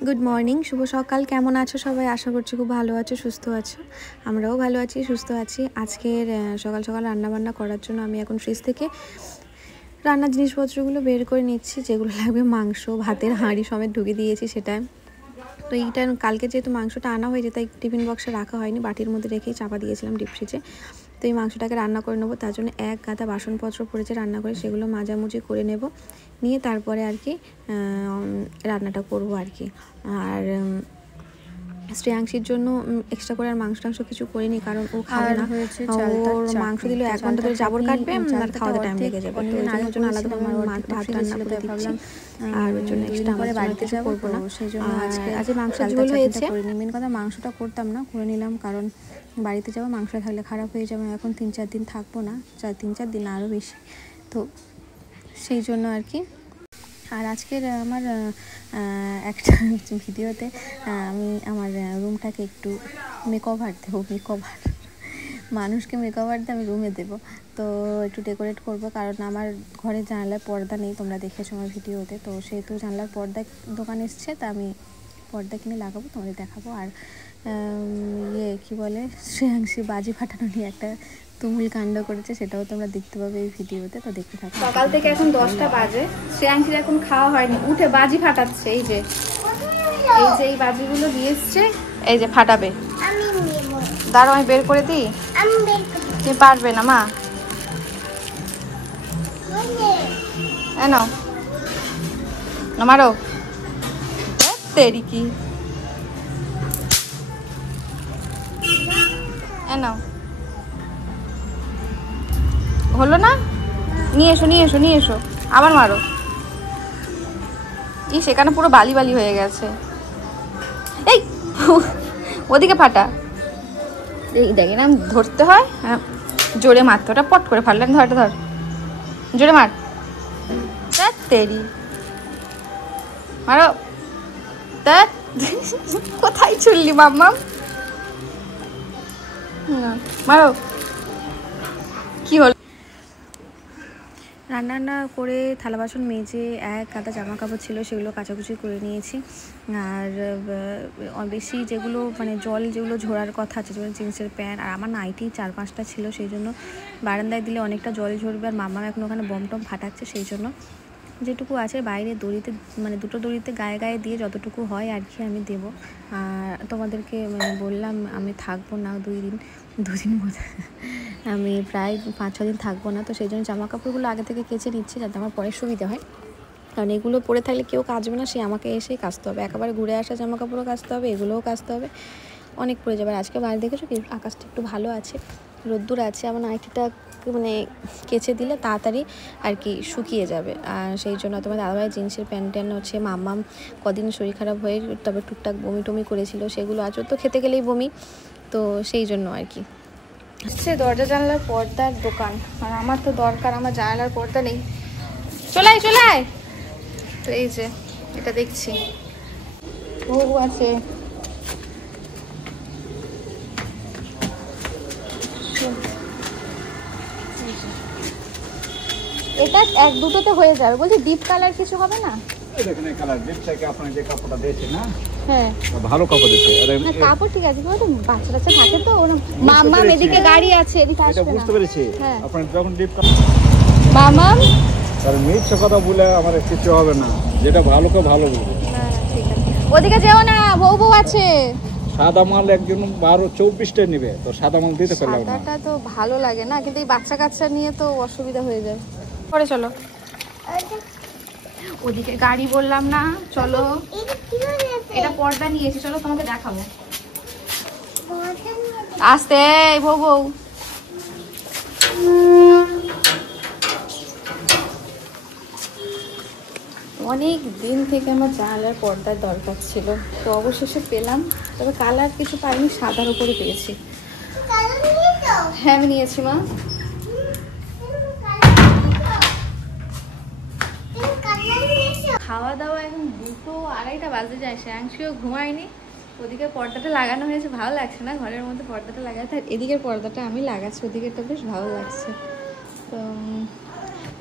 Good morning, শুভ সকাল। কেমন আছো সবাই? আশা করছি খুব ভালো আছো, সুস্থ আছো। আমরাও ভালো আছি, সুস্থ আছি। আজকের সকাল সকাল রান্নাবান্না করার জন্য আমি এখন ফ্রিজ থেকে রান্নার জিনিসপত্রগুলো বের করে নিচ্ছি। যেগুলো লাগবে মাংস, ভাতের হাঁড়ি সমেত ঢুকে দিয়েছি সেটা। তো এইটা কালকে যেহেতু মাংসটা আনা হয়েছে তাই টিফিন বক্সে রাখা হয়নি, বাটির মধ্যে রেখেই চাপা দিয়েছিলাম ডিপ ফ্রিজে। তো এই মাংসটাকে রান্না করে নেবো, তার জন্য এক গাদা বাসনপত্র পড়েছে রান্না করে, সেগুলো মাজামুজি করে নেব, নিয়ে তারপরে আর কি রান্নাটা করবো আর কি। আর শ্রেয়াংশীর জন্য এক্সট্রা করে আর মাংস টাংস কিছু করিনি, কারণ ও খাবে না। ওর মাংস দিলে 1 ঘন্টা ধরে জাবর কাটবে আর খাওয়াতে টাইম লেগে যাবে। তো ওই জন্য আলাদা ভাত রান্না করে দিচ্ছি, আর ওর জন্য এক্সট্রা করে বাড়িতে কিছু করবো না। সেই জন্য আজকে মাংস ঝোল হয়েছে। মেন কথা মাংসটা করতাম না, করে নিলাম, কারণ বাড়িতে যাবো, মাংস থাকলে খারাপ হয়ে যাবে। এখন 3-4 দিন থাকবো না, 3-4 দিন আরও বেশি, তো সেই জন্য আর কি। আর আজকের আমার একটা ভিডিওতে আমি আমার রুমটাকে একটু মেকওভার দেবো, মানুষকে মেকওভার দিয়ে আমি রুমে দেবো। তো একটু ডেকোরেট করব, কারণ আমার ঘরের জানালার পর্দা নেই, তোমরা দেখেছো আমার ভিডিওতে। তো সেহেতু জানলার পর্দা দোকান এসছে, তা আমি পর্দা কিনে লাগাবো, তোমাদের দেখাবো। আর কী বলে, শ্রেয়াংশী বাজি ফাটানো নিয়ে একটা তুমুল কাণ্ড করেছে, সেটাও তোমরা দেখতে পাবে এই ভিডিওতে, তো দেখতে থাকো। সকাল থেকে এখন 10টা বাজে, শ্রেয়াংশীর এখন খাওয়া হয়নি, উঠে বাজি ফাটাচ্ছে। এই যে এই বাজিগুলো দিয়ে এসছে, এই যে ফাটাবে। দাঁড়াও আমি বের করে দিই। তুমি পারবে না মা, নাও মারো তেরি কি নাও, হলো না? নিয়ে এসো আবার মারো। সেখানে পুরো বালি বালি হয়ে গেছে। এই ওদিকে ফাটা, এই দেখি না ধরতে হয়, জোরে মারতে, ওটা পট করে ফাটলেন। ধর জোরে মার, তেরি মারো। কোথায় ছুড়লি মাম্মা? মারো। কি হলো? রান্না করে থালা বাসন মেজে এক গাদা জামা কাপড় ছিল, সেগুলো কাচাকুচি করে নিয়েছি। আর বেশি যেগুলো মানে যেগুলো ঝরার কথা আছে, যেমন জিন্সের প্যান্ট, আর আমার নাইটি 4-5টা ছিল, সেই জন্য বারান্দায় দিলে অনেকটা জল ঝরবে। আর মাম্মা এখন ওখানে বমটম ফাটাচ্ছে, সেই জন্য যেটুকু আছে বাইরে দড়িতে, মানে দুটো দড়িতে গায়ে দিয়ে যতটুকু হয় আর কি আমি দেবো। আর তোমাদেরকে বললাম আমি থাকবো না 2 দিন মতো, আমি প্রায় 5-6 দিন থাকবো না। তো সেই জন্য জামা কাপড়গুলো আগে থেকে কেচে নিচ্ছি, যাতে আমার পরে সুবিধা হয়। কারণ এগুলো পরে থাকলে কেউ কাচবে না, সে আমাকে এসেই কাচতে হবে। একেবারে ঘুরে আসা জামা কাপড়ও কাচতে হবে, এগুলোও কাচতে হবে, অনেক পড়ে যাবে। আজকে বাইরে দেখেছো কি আকাশটা একটু ভালো আছে, রোদ্দুর আছে। আমার নাইটিটা মানে কেচে দিলে তাড়াতাড়ি আর কি শুকিয়ে যাবে। আর সেই জন্য তোমার দাদাভাই জিন্সের প্যান্ট হচ্ছে, মাম্মাম কদিন শরীর খারাপ হয়ে তবে টুকটাক বমি করেছিল, সেগুলো আজ তো খেতে গেলেই বমি, তো সেই জন্য আর কি। দরজা জানলার পর্দার দোকান, আর আমার তো দরকার, আমার জানালার পর্দা নেই। চলাই তো এই যে এটা দেখছি বউ আছে, এটা 1-2টোতে হয়ে যাবে। বলছি ডিপ কালার কিছু হবে না? দেখেন এই কালার ডিপটাকে আপনি যে কাপড়টা দিয়েছেন না, হ্যাঁ ভালো কাপড় দিয়েছে। কাপড় ঠিক আছে, কিন্তু বাচ্চা থাকে তো, মামা এদিকে গাড়ি আছে, এদিকে আসবে না। এটা বুঝতে পেরেছি। আপনি যখন ডিপ মামা আর মিথ্যা কথা বলে আমার কিছু হবে না, যেটা ভালোকে ভালো বলবো। ঠিক আছে, ওদিকে যেও না, বউ আছে। সাদা মাল একজন 12-24টা নেবে, তো সাদা মাল দিতে পারলাম না। সাদাটা তো ভালো লাগে না, কিন্তু এই বাচ্চা কাচ্চা নিয়ে তো অসুবিধা হয়ে যায়। পরে চলো, ওদিকে গাড়ি বললাম না, চলো। এটা পর্দা নিয়েছি, চলো তোমাকে দেখাবো। আস্তে বউ অনেক দিন থেকে আমার জানালার পর্দার দরকার ছিল, তো অবশেষে পেলাম। তবে কালার কিছু পাইনি, সাদার উপরে পেয়েছি। হ্যাঁ আমি নিয়েছি মা। খাওয়া দাওয়া এখন 2-2:30 বাজে যায়, শ্রেয়াংশীও ঘুমায়নি। ওদিকে পর্দাটা লাগানো হয়েছে, ভালো লাগছে না ঘরের মধ্যে পর্দাটা লাগাতে, আর এদিকের পর্দাটা আমি লাগাচ্ছি, ওদিকেরটা বেশ ভালো লাগছে। তো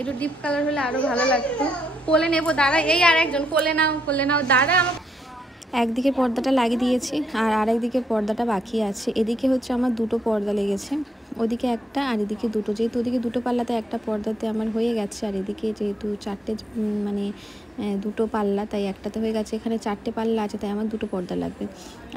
একটু ডিপ কালার হলে আরো ভালো লাগতো। কোলে নেবো, দাঁড়া, এই আর একজন কোলে নাও দাঁড়া। একদিকে পর্দাটা লাগিয়ে দিয়েছি আর আরেকদিকে পর্দাটা বাকি আছে। এদিকে হচ্ছে আমার দুটো পর্দা লেগেছে, ওদিকে একটা আর এদিকে দুটো। যেহেতু ওদিকে দুটো পাল্লাতে একটা পর্দাতে আমার হয়ে গেছে, আর এদিকে যেহেতু চারটে মানে দুটো পাল্লা, তাই একটাতে হয়ে গেছে। এখানে চারটে পাল্লা আছে, তাই আমার দুটো পর্দা লাগবে।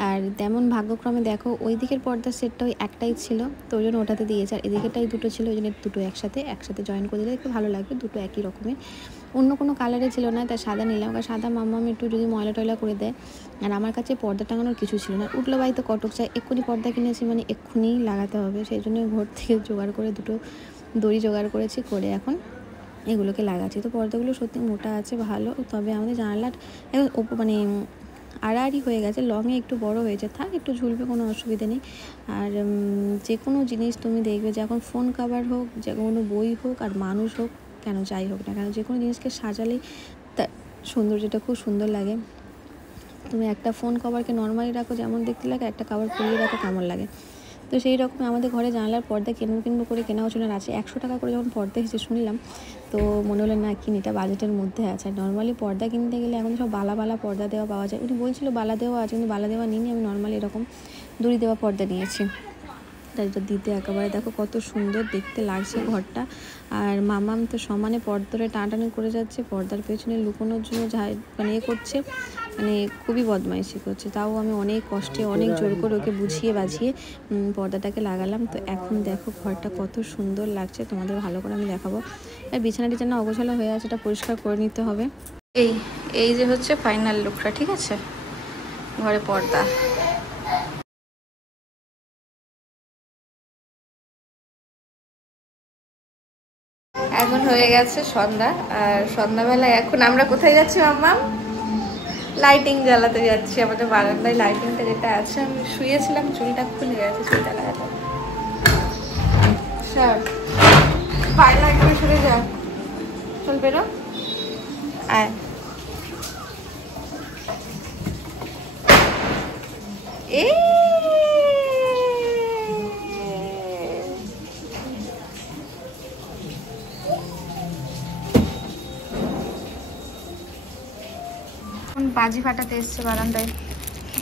আর তেমন ভাগ্যক্রমে দেখো ওই দিকের পর্দার সেটটা ওই একটাই ছিল, তো ওই জন্য ওটাতে দিয়েছে। আর এদিকেটাই দুটো ছিল, ওই জন্য দুটো একসাথে জয়েন করে দিলে একটু ভালো লাগবে, দুটো একই রকমের। অন্য কোনো কালারে ছিল না, তাই সাদা নিলাম। কারণ সাদা মাম্মাম একটু যদি ময়লা টয়লা করে দেয়। আর আমার কাছে পর্দা টাঙানোর কিছু ছিল না। উঠলো বাড়িতে কটক চাই, এক্ষুনি পর্দা কিনেছি মানে এক্ষুনি লাগাতে হবে, সেই জন্য ঘর থেকে জোগাড় করে দুটো দড়ি জোগাড় করেছি, করে এখন এগুলোকে লাগাচ্ছি। তো পর্দাগুলো সত্যি মোটা আছে, ভালো। তবে আমাদের জানালার মানে আড়াআড়ি হয়ে গেছে, লংয়ে একটু বড় হয়েছে, থাক একটু ঝুলবে, কোনো অসুবিধা নেই। আর যে কোনো জিনিস তুমি দেখবে যে এখন ফোন কভার হোক, যে কোনো বই হোক, আর মানুষ হোক কেন, যাই হোক না কেন, যে কোনো জিনিসকে সাজালেই তার সৌন্দর্যটা খুব সুন্দর লাগে। তুমি একটা ফোন কভারকে নর্মালি রাখো যেমন দেখতে লাগে, একটা কভার পরিয়ে রাখো কেমন লাগে। তো সেই রকম আমাদের ঘরে জানলার পর্দা কিনবো করে কেনা হচ্ছিল না। আছে 100 টাকা করে যখন পর্দা এসেছে শুনলাম, তো মনে হলো না কিনি, এটা বাজেটের মধ্যে আছে। আর নর্মালি পর্দা কিনতে গেলে এখন সব বালা পর্দা দেওয়া পাওয়া যায়। উনি বলছিল বালা দেওয়া আছে, কিন্তু বালা দেওয়া নিইনি, আমি নর্মালি এরকম দড়ি দেওয়া পর্দা নিয়েছি। তাই এটা দিতে একেবারে দেখো কত সুন্দর দেখতে লাগছে ঘরটা। আর মামাম তো সমানে পর্দারে টানাটানি করে যাচ্ছে, পর্দার পেছনে লুকোনোর জন্য মানে করছে, মানে খুবই বদমাইশি করছে। তাও আমি অনেক কষ্টে অনেক জোর করে ওকে বুঝিয়ে বাঝিয়ে পর্দাটাকে লাগালাম। তো এখন দেখো ঘরটা কত সুন্দর লাগছে, তোমাদের ভালো করে আমি দেখাবো। আর বিছানা টিছানা অগোছালো হয়ে আছে, এটা পরিষ্কার করে নিতে হবে। এই যে হচ্ছে ফাইনাল লুকটা, ঠিক আছে। ঘরে পর্দা এখন হয়ে গেছে সন্ধ্যা। আর সন্ধ্যাবেলায় এখন আমরা কোথায় যাচ্ছি মাম্মাম? লাইটিং জ্বালাতে যাচ্ছি। আমাদের বারান্দায় লাইটিংটা যেটা আছে, আমি শুয়েছিলাম, চুলটা খুলে গেছে, চুলটা লাগাতে। স্যার পায়লা এখানে সরে যা, চল বেরো, আয়। এই বাজি ফাটাতে এসছে বারান্দায়,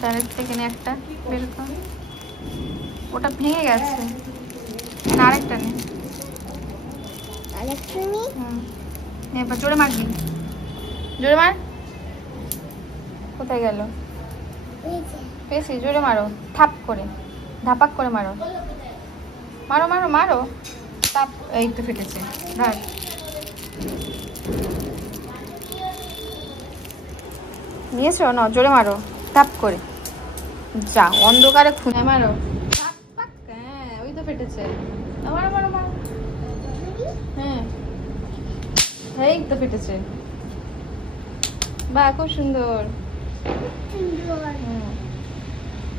তাদের থেকে একটা বের কর, ওটা ভেঙে গেছে, আরেকটা নেই, এবার জোরে মারবি, জোরে মার। কোথায় গেল? পেয়েছি, জোরে মারো, থাপ করে, ধাপাক করে মারো, মারো মারো মারো, তাপ। এই তো ফেটেছে, ধর। নিয়েছো না, জোরে মারো, তাপ করে, যা অন্ধকারে খুনে মারো। হ্যাঁ ওই তো ফেটেছে, মারো মারো মারো। হ্যাঁ এই তো ফেটেছে, বাহ খুব সুন্দর।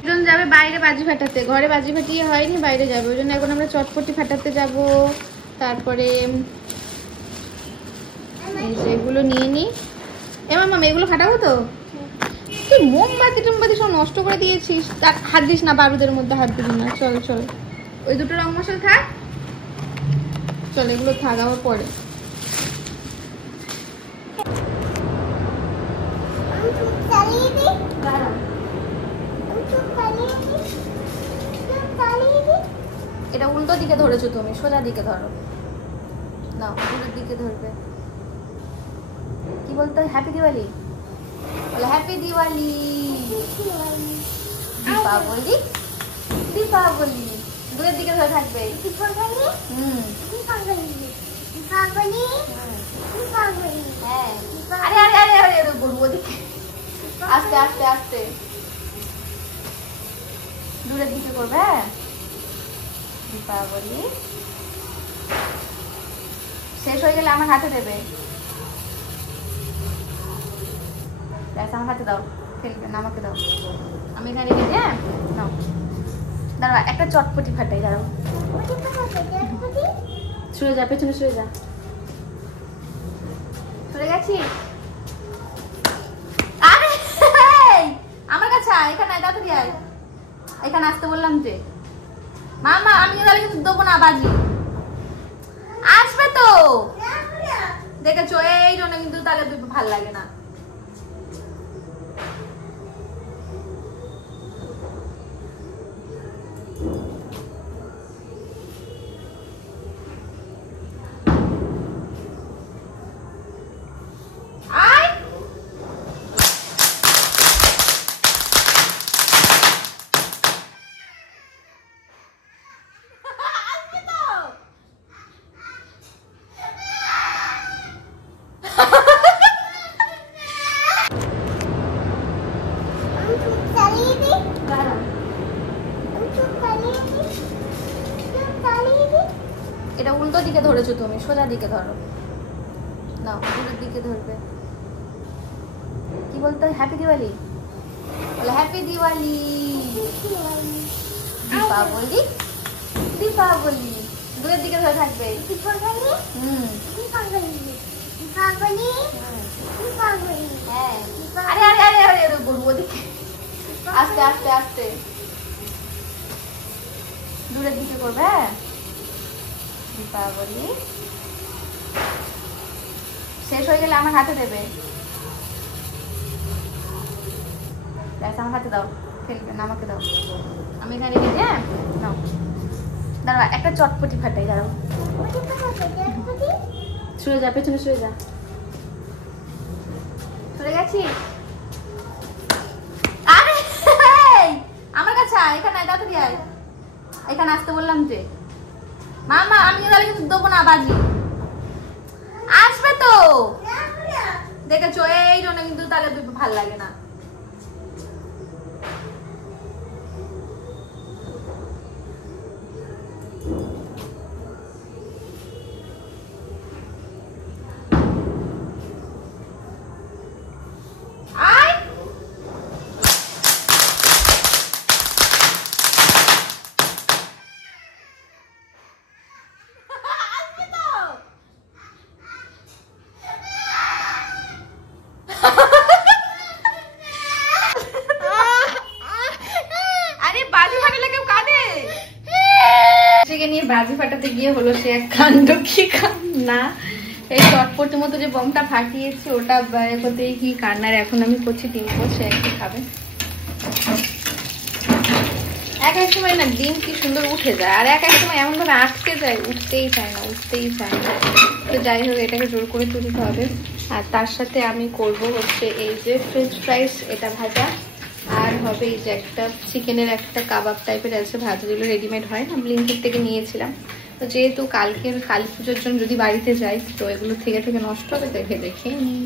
একজন যাবে বাইরে বাজি ফাটাতে, ঘরে বাজি ফাটিয়ে হয়নি, বাইরে যাবে, ওই জন্য এখন আমরা চটপটি ফাটাতে যাব। তারপরে এগুলো নিয়ে নিই। মামা এগুলো ফাটাবো তো? তুই মোমবাতি টোমবাতি সব নষ্ট করে দিয়েছিস, হাত দিস না, বারুদের মধ্যে হাত দিবি না। চল চল, ওই দুটো রং মশলা থাক, চল এগুলো থাক, আবার পরে। এটা উল্টো দিকে ধরেছো তুমি, সোজা দিকে ধরো না, উল্টো দিকে ধরবে। কি বলতো? হ্যাপি দিওয়ালি বলে, হ্যাপি দিওয়ালি, দীপাবলি, দীপাবলি দুয়ের দিকে ধরে থাকবে। আরে আরে আরে আরে বলবো ওদিকে, আস্তে আস্তে আস্তে দূরের দিকে করবে। হ্যাঁ দীপাবলি শেষ হয়ে গেলে আমার হাতে দেবে, আমার হাতে দাও, ফেলবে না, আমাকে দাও, আমি এখানে রেখে। হ্যাঁ নাও, দাঁড়া একটা চটপটি ফাটাই, দাঁড়াও, সরে যা, পেছনে সরে যা, সরে গেছি। আরে আমার কাছে এখানে তাড়াতাড়ি আয়, এখানে আসতে বললাম যে। মামা আমি তাহলে কিন্তু দেবো না বাজি, আসবে তো দেখেছো, এই জন্য কিন্তু তাহলে ভাল লাগে না। এটা উল্টো দিকে ধরেছো তুমি, সোজা দিকে ধরো না, উল্টো দিকে ধরবে। কি বলতো? হ্যাপি দিওয়ালি বলে, হ্যাপি দিওয়ালি। দীপাবলি দীপাবলি দূরের দিকে ধরে থাকবে। হ্যাঁ, আরে আরে আরে আরে বলবো ওদিকে, আস্তে আস্তে আস্তে দূরের দিকে করবে। হ্যাঁ, দীপাবলি শেষ হয়ে গেলে আমার হাতে দেবে। ব্যাস, আমার হাতে দাও, ফেলবে না, আমাকে দাও, আমি এখানে রেখে। হ্যাঁ নাও, দাঁড়া একটা চটপটি ফাটাই, দাঁড়াও। সরে যা, পেছনে সরে যা, সরে গেছি। আরে আমার কাছে আয়, এখানে আয়, তাড়াতাড়ি আয়, এখানে আসতে বললাম যে। মামা আমি তাহলে কিন্তু দেবো না বাজি, আসবে তো দেখেছো, এই জন্য কিন্তু তাহলে ভাল লাগে না। নিয়ে বাজি ফাটাতে গিয়ে হলো সে এক কাণ্ড, কি কান্না। এই চটপটির মতো যে বমটা ফাটিয়েছি ওটা করতে কি কান্নার। এখন আমি করছি ডিম পোস্ট, সে একটু খাবে। এক এক সময় না ডিম কি সুন্দর উঠে যায়, আর এক এক সময় এমন ভাবে আটকে যায়, উঠতেই চায় না, উঠতেই চায় না। তো যাই হোক, এটাকে জোর করে তুলতে হবে। আর তার সাথে আমি করব হচ্ছে এই যে ফ্রেঞ্চ ফ্রাইস, এটা ভাজা। আর হবে এই যে একটা চিকেনের একটা কাবাব টাইপের আছে ভাজা, যেগুলো রেডিমেড হয় না, ব্লিঙ্কিট থেকে নিয়েছিলাম। তো যেহেতু কালকের কালী পুজোর জন্য যদি বাড়িতে যাই, তো এগুলো থেকে নষ্ট হবে, দেখে দেখে নিই।